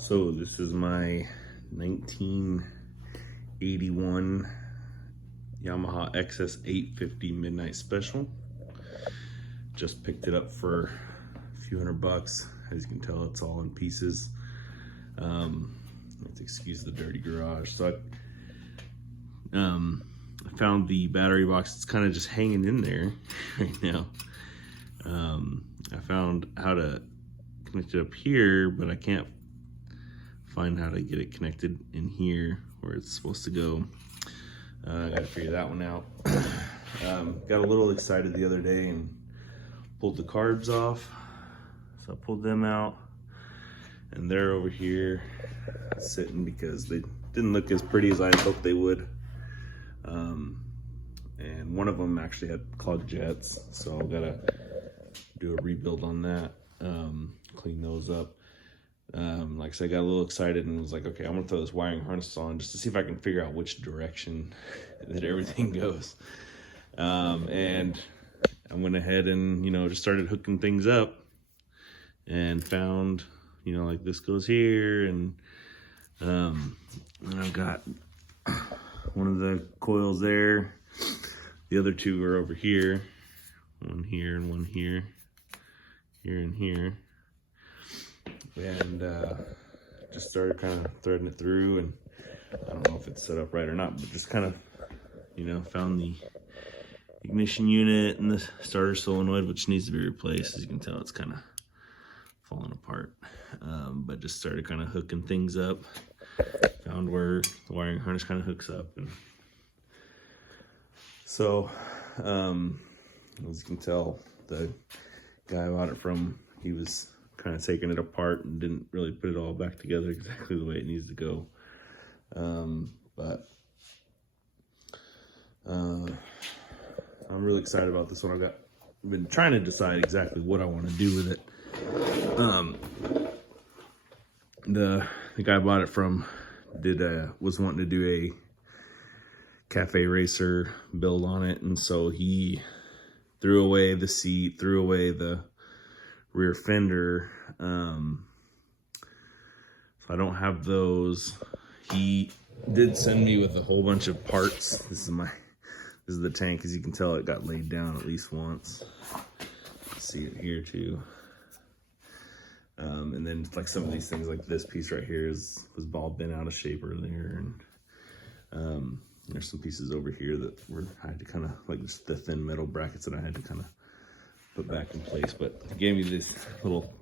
So this is my 1981 Yamaha XS850 Midnight Special. Just picked it up for a few $100. As you can tell, it's all in pieces. Let's excuse the dirty garage. So I found the battery box. It's kind of just hanging in there right now. I found how to connect it up here, but I can't find how to get it connected in here where it's supposed to go. I gotta figure that one out. Got a little excited the other day and pulled the carbs off. So I pulled them out and they're over here sitting because they didn't look as pretty as I had hoped they would. And one of them actually had clogged jets, so I've gotta do a rebuild on that, clean those up. Like I said, I got a little excited and was like, okay, I'm gonna throw this wiring harness on just to see if I can figure out which direction that everything goes. And I went ahead and, just started hooking things up and found, like this goes here, and I've got one of the coils there. The other two are over here, one here and one here, here and here. And just started kind of threading it through, and I don't know if it's set up right or not, but just kind of, found the ignition unit and the starter solenoid, which needs to be replaced. As you can tell, it's kind of falling apart. But just started kind of hooking things up. Found where the wiring harness kind of hooks up, and so as you can tell, the guy I bought it from, he was kind of taking it apart and didn't really put it all back together exactly the way it needs to go. But I'm really excited about this one. I've been trying to decide exactly what I want to do with it. The guy I bought it from was wanting to do a cafe racer build on it, and so he threw away the seat, threw away the rear fender. So I don't have those. He did send me with a whole bunch of parts. This is the tank. As you can tell, it got laid down at least once. See it here too. And then like some of these things, like this piece right here was all bent out of shape earlier, and there's some pieces over here that I had to kind of, like, just the thin metal brackets that I had to kind of put back in place. But he gave me this little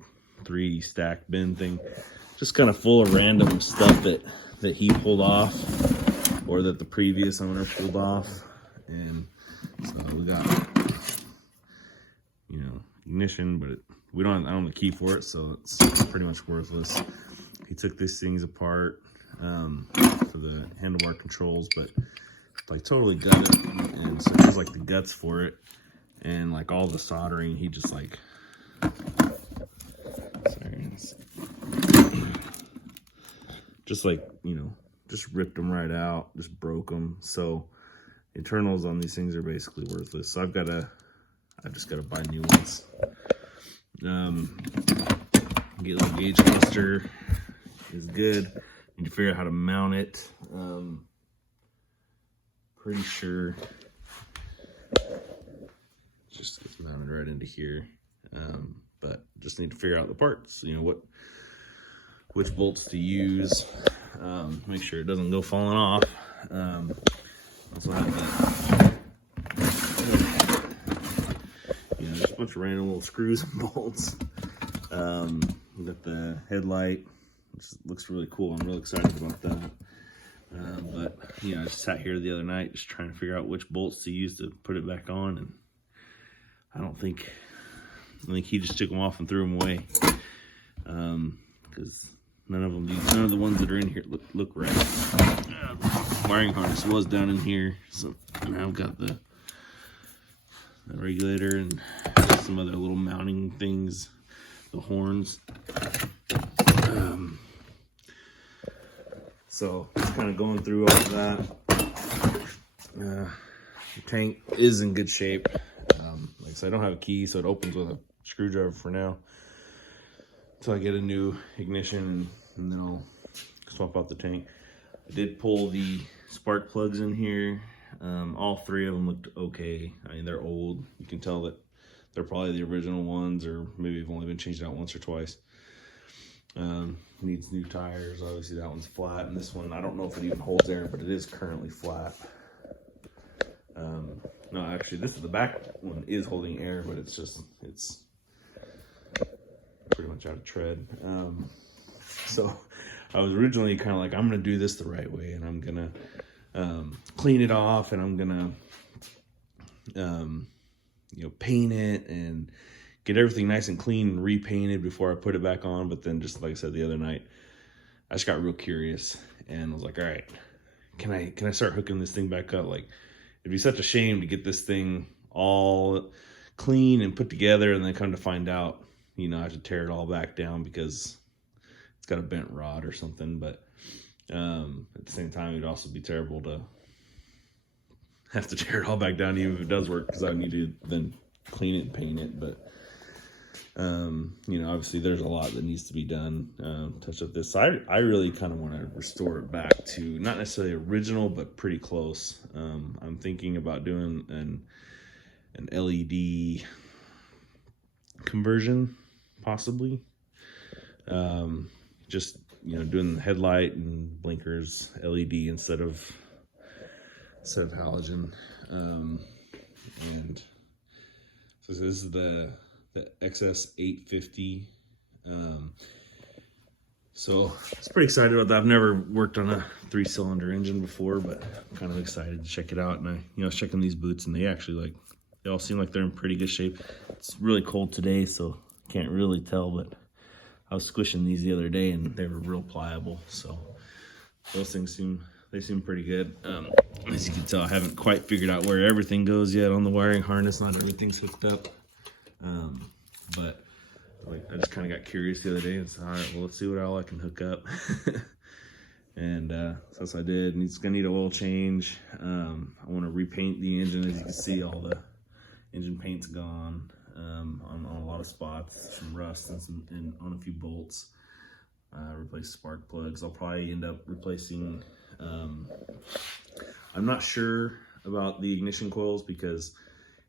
3 stack bin thing, just kind of full of random stuff that he pulled off, or that the previous owner pulled off. And so we got, ignition, but I don't have the key for it, so it's pretty much worthless. He took these things apart for the handlebar controls, but like totally gutted it, and so there's like the guts for it, and like all the soldering, he just like, just ripped them right out, just broke them. So internals on these things are basically worthless. So I just gotta buy new ones. Get a little gauge cluster is good. Need to figure out how to mount it. Pretty sure just gets mounted right into here. But just need to figure out the parts, which bolts to use. Make sure it doesn't go falling off. Also have just a bunch of random little screws and bolts. We got the headlight, which looks really cool. I'm really excited about that. But I just sat here the other night just trying to figure out which bolts to use to put it back on, and I think he just took them off and threw them away, because none of the ones that are in here look right. Wiring harness was down in here, so now I've got the regulator and some other little mounting things, the horns. So just kind of going through all of that. The tank is in good shape. Like I said, I don't have a key, so it opens with a screwdriver for now. until I get a new ignition, and then I'll swap out the tank. I did pull the spark plugs in here. All three of them looked okay. I mean, they're old. You can tell that they're probably the original ones, or maybe they've only been changed out once or twice. Needs new tires. Obviously that one's flat, and this one, I don't know if it even holds air, but it is currently flat. No, actually, the back one is holding air, but it's pretty much out of tread. So I was originally kind of like, I'm gonna do this the right way, and I'm gonna clean it off, and I'm gonna paint it and get everything nice and clean and repainted before I put it back on. But then, just like I said the other night, I just got real curious and was like, all right, can I start hooking this thing back up? Like, it'd be such a shame to get this thing all clean and put together, and then come to find out, I have to tear it all back down because it's got a bent rod or something. But at the same time, it'd also be terrible to have to tear it all back down, even if it does work, because I need to then clean it and paint it. But obviously there's a lot that needs to be done. Touch up this. I really kind of want to restore it back to not necessarily original, but pretty close. I'm thinking about doing an LED conversion, possibly. Just doing the headlight and blinkers LED instead of halogen. And so this is the XS850. So I was pretty excited about that. I've never worked on a 3-cylinder engine before, but I'm kind of excited to check it out. And I was checking these boots, and they all seem like they're in pretty good shape. It's really cold today, so can't really tell, but I was squishing these the other day, and they were real pliable. So those things seem pretty good. As you can tell, I haven't quite figured out where everything goes yet on the wiring harness. Not everything's hooked up. But I just kind of got curious the other day and said, all right, well, let's see what all I can hook up. And so that's what I did. And it's gonna need an oil change. I want to repaint the engine. As you can see, all the engine paint's gone on a lot of spots, some rust and on a few bolts. Replace spark plugs. I'll probably end up replacing, I'm not sure about the ignition coils, because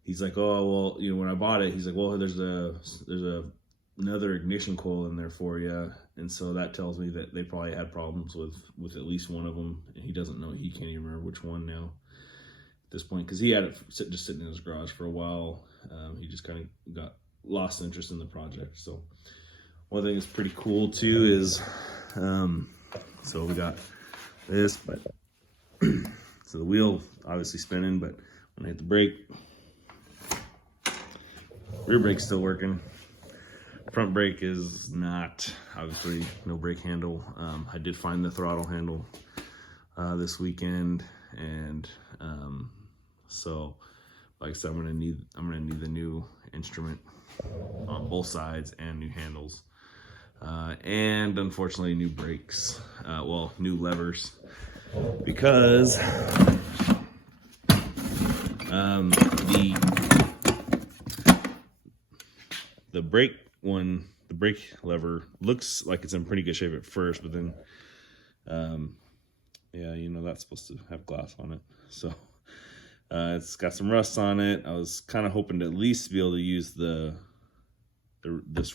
he's like, oh, well, when I bought it, he's like, well, there's another ignition coil in there for you. And so that tells me that they probably had problems with at least one of them. And he doesn't know, he can't even remember which one now at this point, because he had it just sitting in his garage for a while. He just kind of got lost interest in the project. So one thing that's pretty cool too is, so we got this, but so the wheel obviously spinning, but when I hit the brake, rear brake's still working. Front brake is not, obviously no brake handle. I did find the throttle handle this weekend, and so like I said, I'm gonna need the new instrument on both sides and new handles, and unfortunately new brakes. Well, new levers, because the brake one, the brake lever looks like it's in pretty good shape at first, but then yeah, that's supposed to have glass on it, so it's got some rust on it. I was kind of hoping to at least be able to use this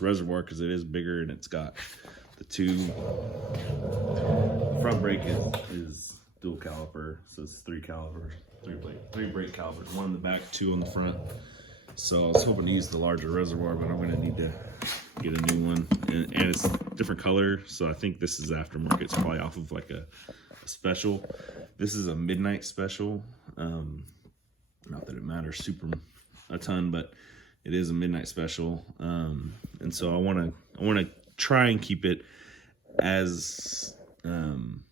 reservoir, because it is bigger, and it's got the two. Front brake is dual caliper, so it's three brake calipers, one in the back, two on the front. So I was hoping to use the larger reservoir, but I'm going to need to get a new one, and it's different color. So I think this is aftermarket. It's probably off of like a special. This is a midnight special. Not that it matters a ton, but it is a midnight special. And so I want to try and keep it as kind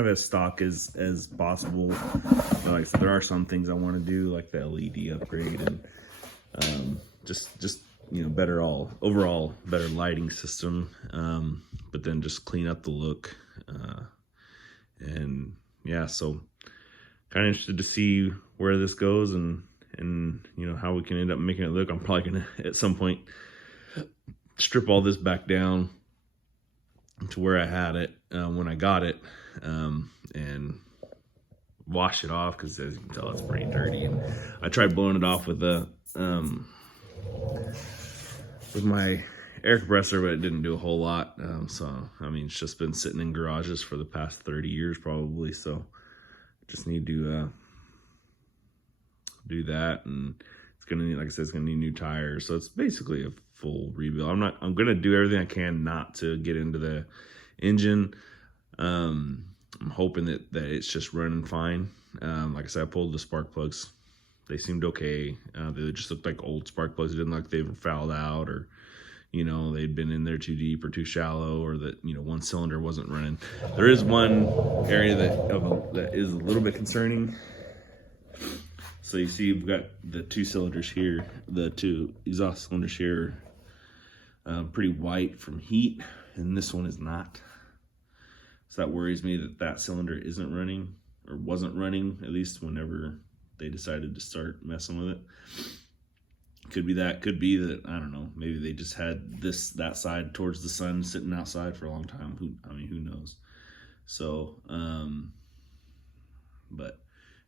of as stock as possible. But like I said, there are some things I want to do, like the LED upgrade, and just better overall better lighting system, but then just clean up the look, and yeah, so kind of interested to see where this goes, and how we can end up making it look. I'm probably gonna at some point strip all this back down to where I had it when I got it, and wash it off, because as you can tell, it's pretty dirty. And I tried blowing it off with my air compressor, but it didn't do a whole lot. So I mean, it's just been sitting in garages for the past 30 years probably. So just need to do that, and it's gonna need, like I said, it's gonna need new tires. So it's basically a full rebuild. I'm gonna do everything I can not to get into the engine. I'm hoping that it's just running fine. Like I said, I pulled the spark plugs. They seemed okay. They just looked like old spark plugs. It didn't look like they were fouled out, or they'd been in there too deep or too shallow, or that one cylinder wasn't running. There is one area that is a little bit concerning. So you see, you've got the two cylinders here, the two exhaust cylinders here, pretty white from heat, and this one is not. So that worries me that cylinder isn't running, or wasn't running, at least whenever they decided to start messing with it. Could be that, could be that, I don't know, maybe they just had that side towards the sun sitting outside for a long time. Who knows? So, but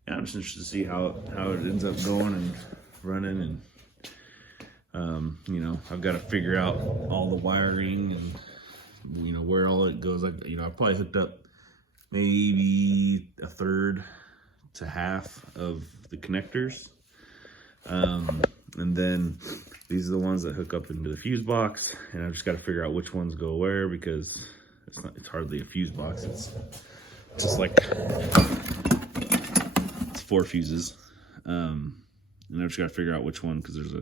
yeah, I'm just interested to see how it ends up going and running. And I've got to figure out all the wiring and where all it goes. I probably hooked up maybe a third to half of the connectors, and then these are the ones that hook up into the fuse box, and I've just got to figure out which ones go where, because it's hardly a fuse box. It's just like, it's 4 fuses, and I've just got to figure out which one, because there's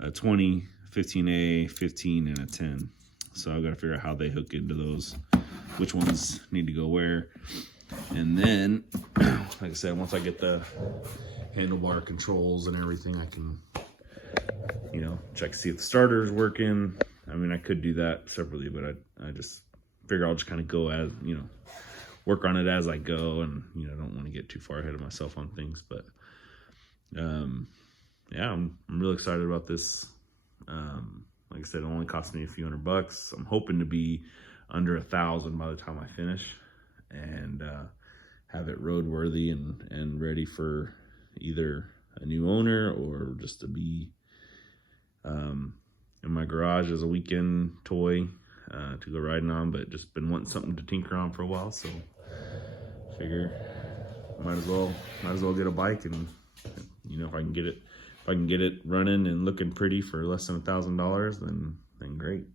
a 20, 15A, 15, and a 10. So I've got to figure out how they hook into those, which ones need to go where. And then, like I said, once I get the handlebar controls and everything, I can, check to see if the starter is working. I mean, I could do that separately, but I just figure I'll just kind of go as, work on it as I go, and, I don't want to get too far ahead of myself on things. But, yeah, I'm really excited about this. Like I said, it only cost me a few $100. I'm hoping to be under 1,000 by the time I finish, and have it roadworthy and ready for either a new owner or just to be in my garage as a weekend toy to go riding on. But just been wanting something to tinker on for a while, so figure might as well get a bike. And if I can get it running and looking pretty for less than $1,000, then great.